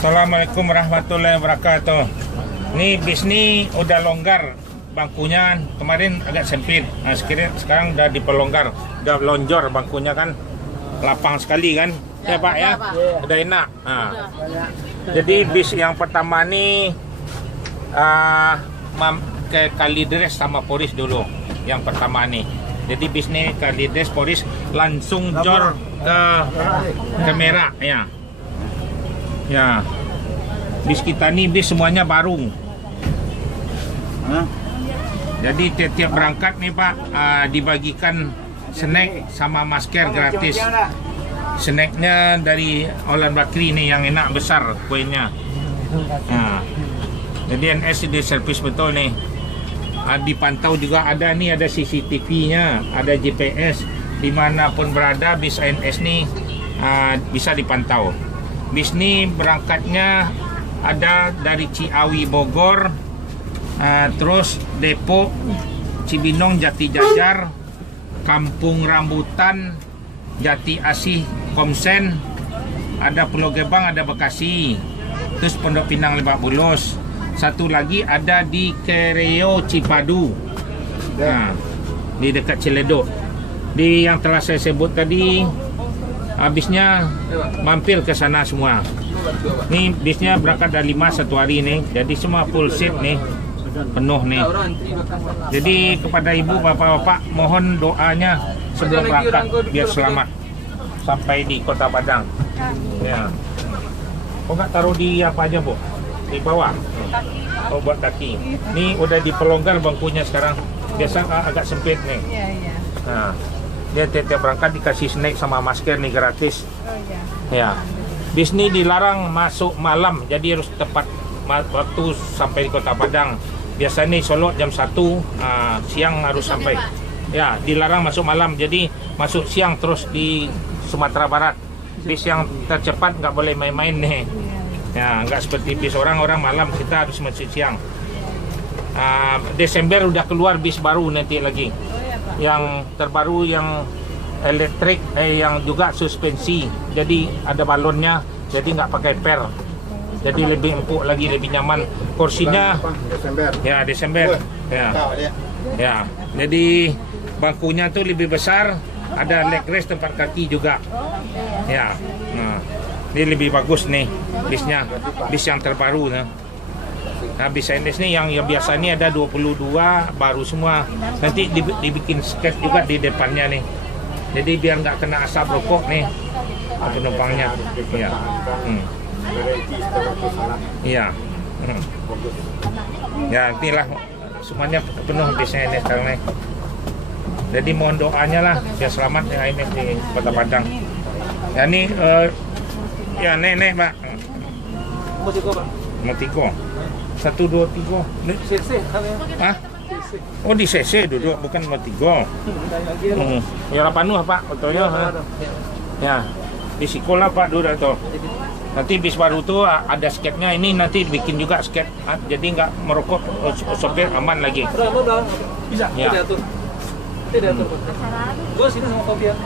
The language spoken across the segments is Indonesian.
Assalamualaikum warahmatullahi wabarakatuh. Nih bis nih udah longgar bangkunya, kemarin agak sempit. Nah, sekarang udah diperlonggar, udah lonjor bangkunya kan, lapang sekali kan, ya Pak ya, udah enak. Nah, jadi bis yang pertama nih ke Kalideres sama Poris dulu, yang pertama nih. Jadi bis nih Kalideres Poris langsung jor ke Merak ya. Ya, bis kita nih bis semuanya baru. Jadi tiap berangkat nih Pak dibagikan snack sama masker gratis. Snacknya dari Olan Bakri nih yang enak besar kuenya. Nah, jadi NS di servis betul nih. Dipantau juga ada nih, ada CCTV-nya, ada GPS, dimanapun berada bis NS nih bisa dipantau. Bis ini berangkatnya ada dari Ciawi Bogor, terus Depok, Cibinong, Jati Jajar, Kampung Rambutan, Jati Asih, Komsen, ada Pulau Gebang, ada Bekasi, terus Pondok Pinang, Lebak Bulus. Satu lagi ada di Kereo Cipadu, nah, di dekat Ciledug. Di yang telah saya sebut tadi, habisnya mampir ke sana semua. Nih bisnya berangkat dari 5 satu hari nih, jadi semua full seat nih, penuh nih. Jadi kepada ibu bapak-bapak mohon doanya sebelum berangkat biar selamat sampai di Kota Padang. Ya. Kok nggak taruh di apa aja Bu? Di bawah. Oh buat kaki. Nih udah diperlonggar bangkunya sekarang. Biasa agak sempit nih. Nah, dia tiap berangkat dikasih snack sama masker nih gratis. Ya. Bis ini dilarang masuk malam, jadi harus tepat waktu sampai di Kota Padang. Biasa nih Solo jam 1 siang harus sampai. Ya, dilarang masuk malam, jadi masuk siang terus di Sumatera Barat. Bis yang tercepat nggak boleh main-main nih. Ya, nggak seperti bis orang malam, kita harus masuk siang. Desember udah keluar bis baru nanti lagi. Yang terbaru yang elektrik, yang juga suspensi, jadi ada balonnya, jadi nggak pakai per, jadi lebih empuk lagi, lebih nyaman. Kursinya Desember ya, jadi bangkunya tuh lebih besar, ada leg rest tempat kaki juga ya. Nah, ini lebih bagus nih bisnya, bis yang terbaru nah. Nah, bis NS nih yang biasa ini ada 22 baru semua. Nanti dibikin sket juga di depannya nih. Jadi biar nggak kena asap rokok nih penumpangnya. Iya. Iya. Ya, inilah semuanya penuh bisnya ini sekarang nih. Jadi mohon doanya lah biar selamat ya ini di Kota Padang. Ya ini ya nenek Pak. Mau tiga. 1, 2, 3. Hah? Oh di CC duduk, bukan mau 3. Ya penuh Pak, fotonya. Ya, di sekolah Pak duduk tuh. Nanti bis baru tuh ada sketnya, ini nanti bikin juga sket, jadi nggak merokok, sopir aman lagi. Bisa, ya. Diatur. Gue sini sama kopi ya.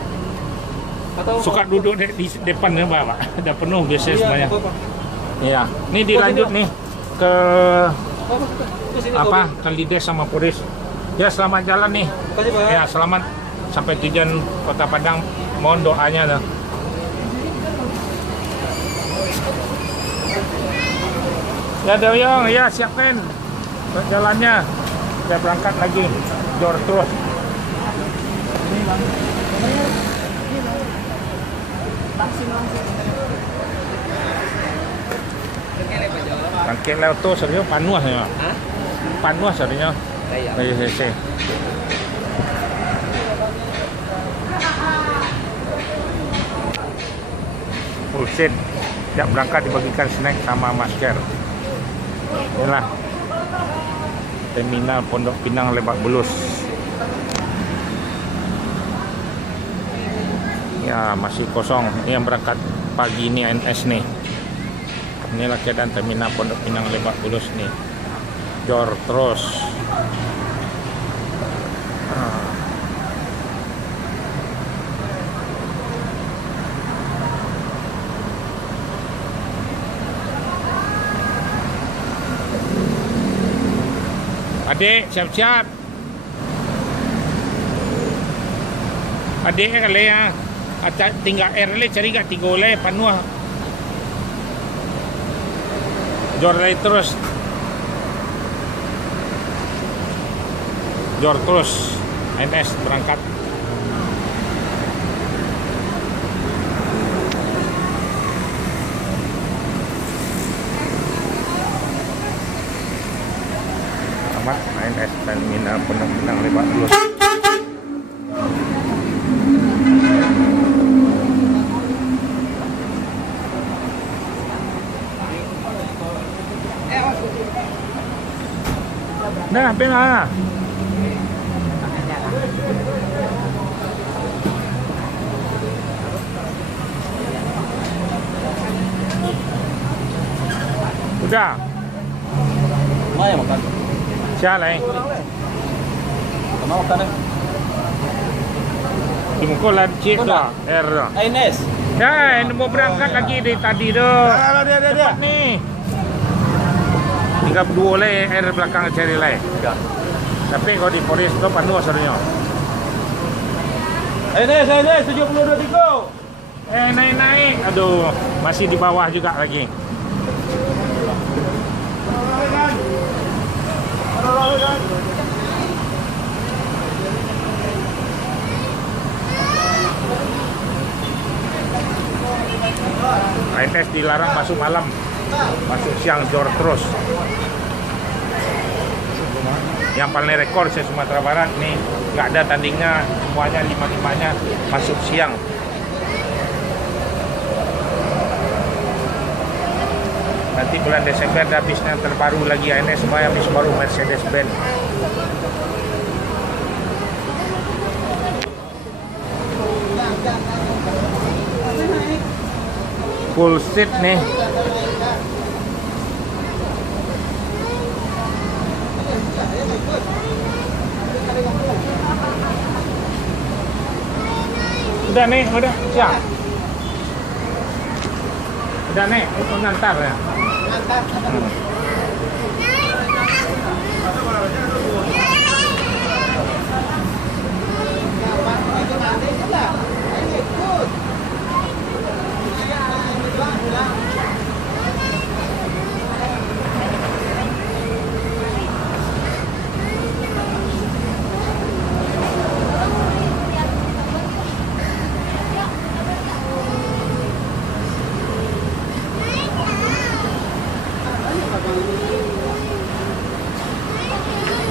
Suka duduk di depan ya Pak, ada penuh biasanya semuanya. Ya, ini dilanjut nih ke apa Kalideres sama Poris. Ya selamat jalan nih. Ya selamat sampai tujuan Kota Padang. Mohon doanya dah. Ya Doyong, ya siapkan jalannya. Kita berangkat lagi. Jor terus. Bangkit lewat tuh serius panuh ya. Panuh seriusnya. Iya. Full set. Tiap berangkat dibagikan snack sama masker. Inilah terminal Pondok Pinang Lebak Bulus. Ya masih kosong. Ini yang berangkat pagi ini NS nih. Inilah keadaan terminal Pondok Pinang Lebak Bulus nih. Jor terus. Adik, siap-siap. Adik kali ya. Tinggal air le cari kat 3 oleh penuh. Jor lagi terus. Jor terus. NS berangkat. Selamat NS Terminal Pondok Pinang Lebak Bulus. Nah, benar. Udah. Mana makan? Siapa ni? Mau makan ni? Dimukul cik tu, air tu. Ines. Ya, ini mau berangkat lagi dari tadi tu. Dia. Cepat ni. Tinggal 2 oleh air belakang cari lain. Tapi kalau di Polis tu penuh sebenarnya. Ines 72.3. Naik. Aduh, masih di bawah juga lagi. INS dilarang masuk malam, masuk siang jor terus. Yang paling rekor se Sumatera Barat nih, nggak ada tandingnya, semuanya 5-5-nya masuk siang. Nanti bulan Desember ada bisnya terbaru lagi INS, semua bis baru Mercedes-Benz. Full seat nih. Udah nih, udah siap. Udah nih, itu ngantar ya.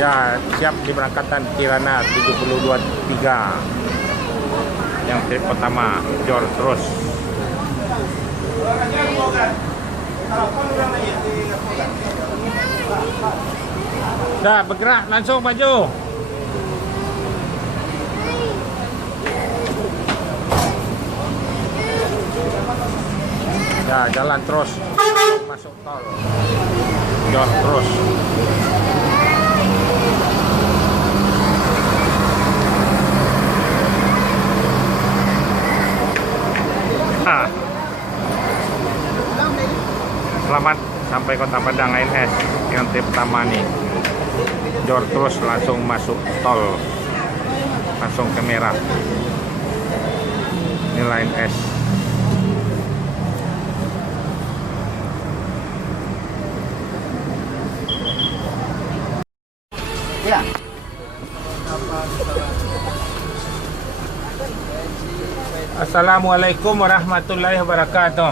Ya, siap diberangkatan Kirana 72.3 yang trip pertama jor terus. Dah bergerak langsung maju. Ya, jalan terus masuk tol jor terus. Selamat sampai Kota Padang INS yang trip pertama nih. Jor terus langsung masuk tol, langsung ke merah. Ini INS. Ya. Assalamualaikum warahmatullahi wabarakatuh.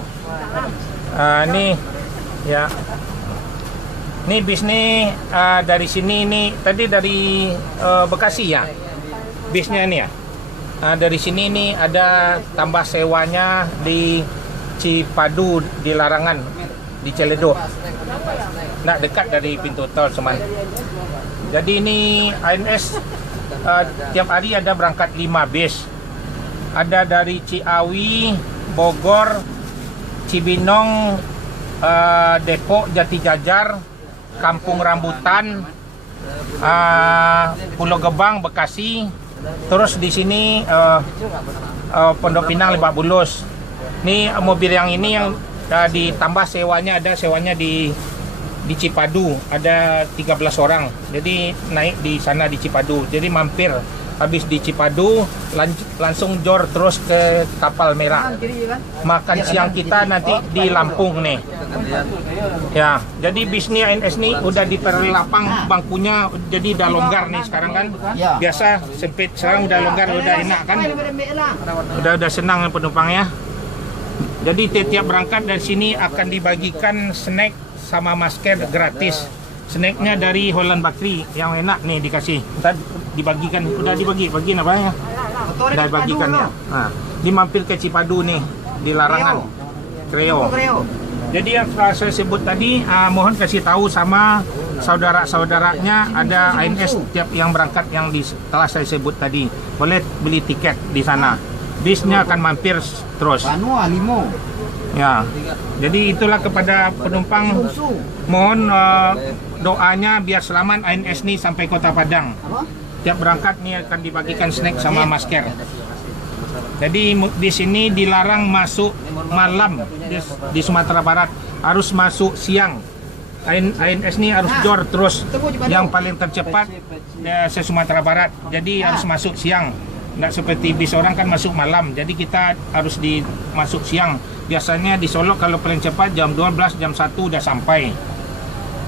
Nih ya, nih bis nih dari sini nih tadi dari Bekasi ya, bisnya nih ya. Dari sini nih ada tambah sewanya di Cipadu di Larangan di Ciledug. Nah, dekat dari pintu tol Seman. Jadi ini INS tiap hari ada berangkat 5 bis. Ada dari Ciawi, Bogor, Cibinong, Depok, Jatijajar, Kampung Rambutan, Pulau Gebang, Bekasi. Terus di sini Pondok Pinang, Lebak Bulus. Ini mobil yang ini yang ditambah sewanya, ada sewanya di di Cipadu ada 13 orang. Jadi naik di sana di Cipadu. Jadi mampir habis di Cipadu langsung jor terus ke kapal merah. Makan siang kita nanti di Lampung nih. Ya, jadi bisnya ANS nih udah diperlapang bangkunya, jadi udah longgar nih sekarang kan. Biasa sempit, sekarang udah longgar, udah enak kan. Udah senang penumpangnya. Jadi tiap berangkat dari sini akan dibagikan snack sama masker gratis. Snacknya dari Holland Bakery yang enak nih dikasih. Ntar dibagikan, udah bagi namanya. Udah dibagikan ya. Nah, dimampir ke Cipadu nih di larangan Kreo. Jadi yang saya sebut tadi, mohon kasih tahu sama saudara-saudaranya ada ANS tiap yang berangkat yang telah saya sebut tadi. Boleh beli tiket di sana. Bisnya akan mampir terus. Ya, jadi itulah kepada penumpang, mohon doanya biar selamat ANS nih sampai Kota Padang. Tiap berangkat nih akan dibagikan snack sama masker. Jadi di sini dilarang masuk malam di Sumatera Barat, harus masuk siang. ANS ini harus jor terus, yang paling tercepat se Sumatera Barat. Jadi harus masuk siang. Nggak seperti bis orang kan masuk malam, jadi kita harus masuk siang. Biasanya di Solo kalau paling cepat jam 12, jam 1 udah sampai.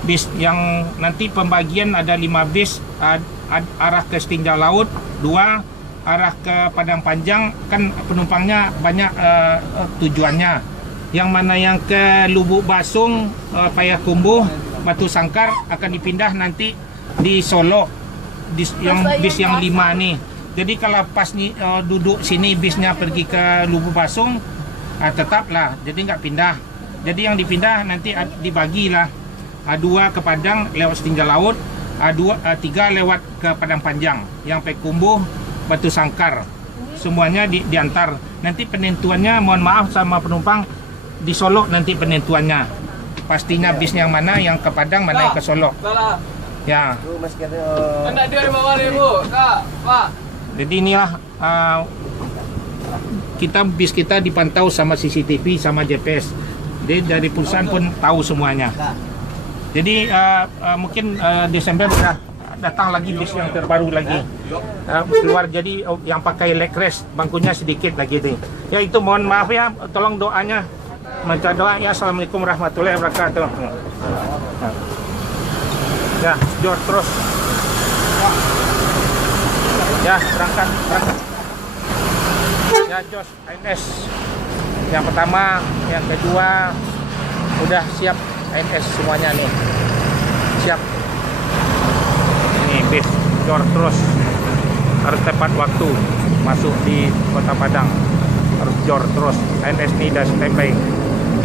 Bis yang nanti pembagian ada 5 bis, arah ke Setinja Laut, 2 arah ke Padang Panjang, kan penumpangnya banyak tujuannya. Yang mana yang ke Lubuk Basung, Payakumbuh, Batu Sangkar akan dipindah nanti di Solo, bis yang 5 nih. Jadi kalau pas nih duduk sini bisnya pergi ke Lubuk Basung, tetaplah, jadi nggak pindah. Jadi yang dipindah nanti dibagilah, 2 ke Padang lewat Setinja Laut, 3 lewat ke Padang Panjang, yang Payakumbuh, Batu Sangkar, semuanya diantar. Nanti penentuannya, mohon maaf sama penumpang, di Solo nanti penentuannya. Pastinya bisnya yang mana, yang ke Padang, mana yang ke Solo. Ya. Jadi inilah bis kita dipantau sama CCTV sama GPS. Jadi dari perusahaan pun tahu semuanya. Jadi mungkin Desember sudah datang lagi bis yang terbaru lagi keluar, jadi yang pakai leg rest bangkunya sedikit lagi nih. Ya itu mohon maaf ya, tolong doanya, minta doa ya. Assalamualaikum warahmatullahi wabarakatuh. Ya, jor terus. Ya, berangkat. Ya, Jos ANS. Yang pertama, yang kedua udah siap ANS semuanya nih. Siap. Ini bis jor terus. Harus tepat waktu masuk di Kota Padang. Harus jor terus. ANS ini udah standby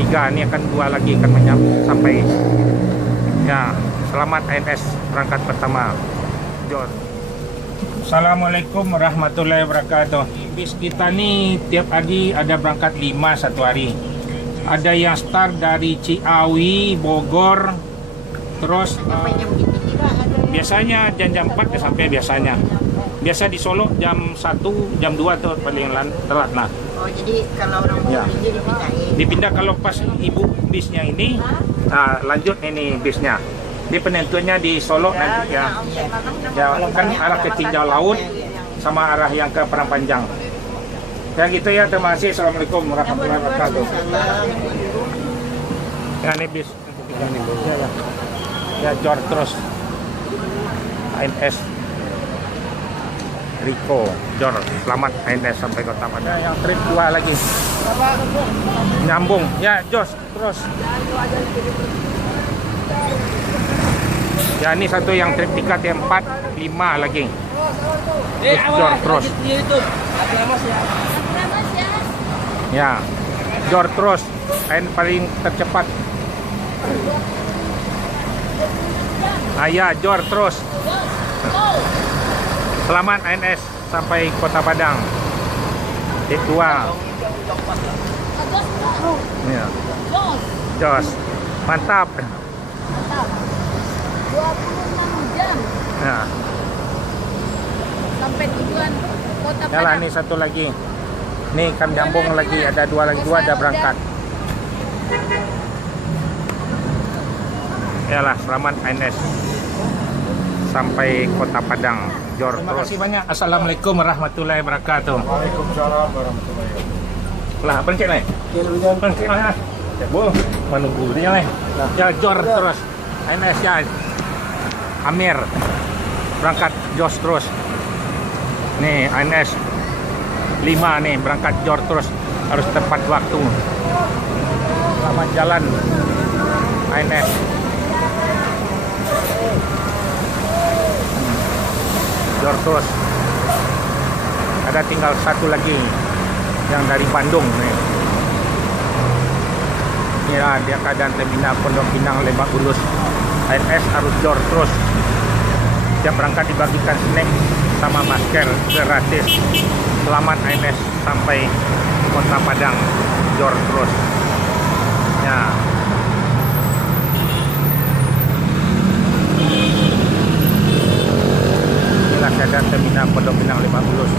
3, ini akan 2 lagi akan sampai. Ya, selamat ANS berangkat pertama. Jor. Assalamualaikum warahmatullahi wabarakatuh. Bis kita nih tiap hari ada berangkat 5 satu hari. Ada yang start dari Ciawi, Bogor, terus biasanya jam 4 ya sampai biasanya. Biasa di Solo jam 1, jam 2 tuh paling telat lah. Oh, jadi kalau orang mau dipindah kalau pas ibu bisnya ini, lanjut ini bisnya. Di penentuannya di Solo nanti ya. Ya kan arah ke Tinjau Laut sama arah yang ke Padang Panjang. Ya gitu ya, terima kasih. Assalamualaikum warahmatullahi wabarakatuh. Ya ini bis. Ya jor terus. ANS Riko jor, selamat ANS sampai Kota Padang. Yang trip 2 lagi. Nyambung. Ya Jos terus. Ya ini satu yang trip 3, yang 4, 5 lagi. Jor terus. Ya, jor terus. Paling tercepat. Ya, jor terus. Selamat ANS sampai Kota Padang. Trip 2. Ya. Jos. Mantap. 26 jam Ya. sampai tujuan Kota Ya lah, Padang. ini satu lagi. Nih kan nyambung lagi, ada 2 lagi, 2 ada berangkat. Yalah, selamat ANS sampai Kota Padang, Jor. Terima kasih banyak. Assalamualaikum warahmatullahi wabarakatuh. Waalaikumsalam warahmatullahi wabarakatuh. Lah, pencet lah. Pencet lah. Bu, menunggu dia lah. Ya, Jor terus. ANS ya. Amir berangkat Jos terus. Nih, ANS 5 nih berangkat Jor terus. Harus tepat waktu. Selamat jalan ANS. Jor terus. Ada tinggal satu lagi yang dari Bandung nih. Inilah dia keadaan terminal Pondok Pinang Lebak Bulus. ANS harus Jor terus. Setiap berangkat dibagikan snack sama masker gratis. Selamat ANS sampai Kota Padang, Jor terus. Ya. Inilah keadaan terminal Pondok Pinang Lebak Bulus.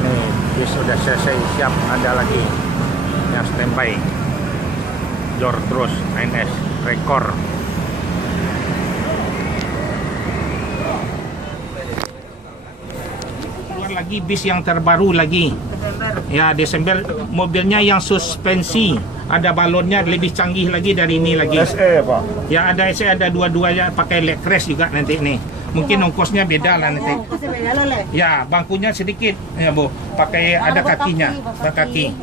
Nih, bis sudah selesai, siap, ada lagi yang standby. Jor terus, ANS rekor. Keluar lagi bis yang terbaru lagi. Ya, Desember mobilnya yang suspensi, ada balonnya lebih canggih lagi dari ini lagi. SE Pak. Ya, ada SE, ada dua-duanya pakai leg rest juga nanti nih. Mungkin ongkosnya beda lah nanti. Ya, bangkunya sedikit ya Bu, pakai ada kakinya, kaki.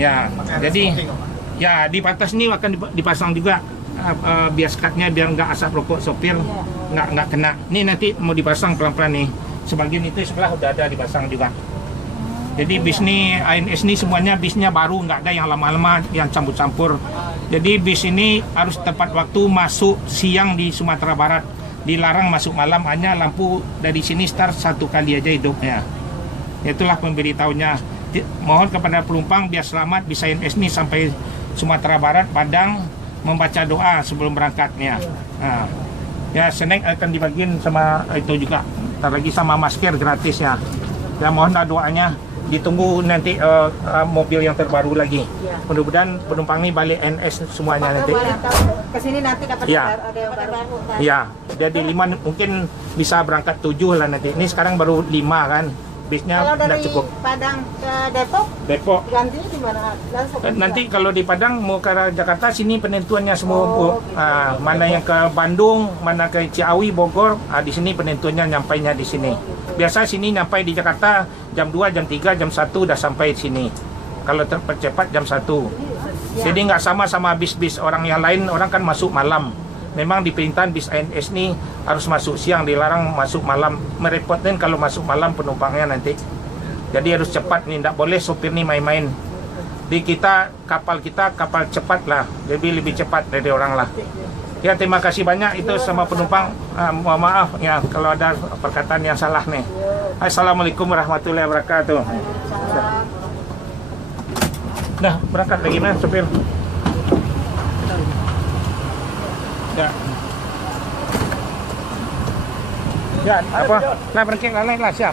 Ya, jadi ya di batas ini akan dipasang juga bias cutnya biar nggak asap rokok sopir, nggak kena. Ini nanti mau dipasang pelan-pelan nih. Sebagian itu sebelah udah ada dipasang juga. Jadi bis ini ANS ini semuanya bisnya baru, nggak ada yang lama-lama yang campur-campur. Jadi bis ini harus tepat waktu, masuk siang di Sumatera Barat. Dilarang masuk malam, hanya lampu dari sini start satu kali aja hidupnya. Itulah pemberitahunya. Mohon kepada penumpang biar selamat bisa ANS ini sampai Sumatera Barat, Padang, membaca doa sebelum berangkatnya. Nah, ya snack akan dibagiin sama itu juga. Ntar lagi sama masker gratis ya. Ya mohonlah doanya. Ditunggu nanti mobil yang terbaru lagi. Mudah-mudahan penumpang ini balik NS semuanya nanti. Kesini nanti kapan ada yang baru. Iya, jadi 5 mungkin bisa berangkat 7 lah nanti. Ini sekarang baru 5 kan. Bisnya Kalau tidak dari cukup. Padang ke Depok, gantinya di mana? Nanti kalau di Padang mau ke arah Jakarta, sini penentuannya semua Bu. gitu. Mana yang ke Bandung, mana ke Ciawi, Bogor, di sini penentuannya nyampainya di sini. Biasa sini nyampai di Jakarta jam 2, jam 3, jam 1 udah sampai di sini. Kalau terpercepat jam 1. Jadi nggak sama bis-bis orang yang lain, orang kan masuk malam. Memang di perintahan bis ANS ini harus masuk siang, dilarang masuk malam. Merepotkan kalau masuk malam penumpangnya nanti. Jadi harus cepat nih, tidak boleh sopir nih main-main. Di kapal kita kapal cepat lah, jadi lebih cepat dari orang lah. Ya terima kasih banyak itu sama penumpang. Mohon maaf ya kalau ada perkataan yang salah nih. Assalamualaikum warahmatullahi wabarakatuh. Nah berangkat lagi mana sopir? Ya. Ya, apa? Lah berangkat lah siap.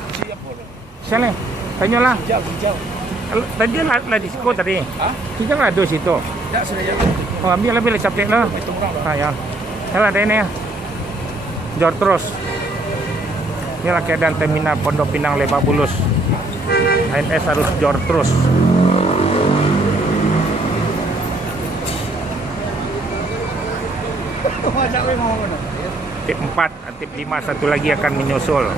Siap. Tanyalah. Tadi lah di situ tadi. Kita lah di situ. Tak sudah jauh. Oh, ambil subjek lah. Ya. Yalah ada ini ya. Jor terus. Inilah keadaan terminal Pondok Pinang Lebak Bulus. ANS harus jor terus. Tip 4, tip 5 satu lagi akan menyusul.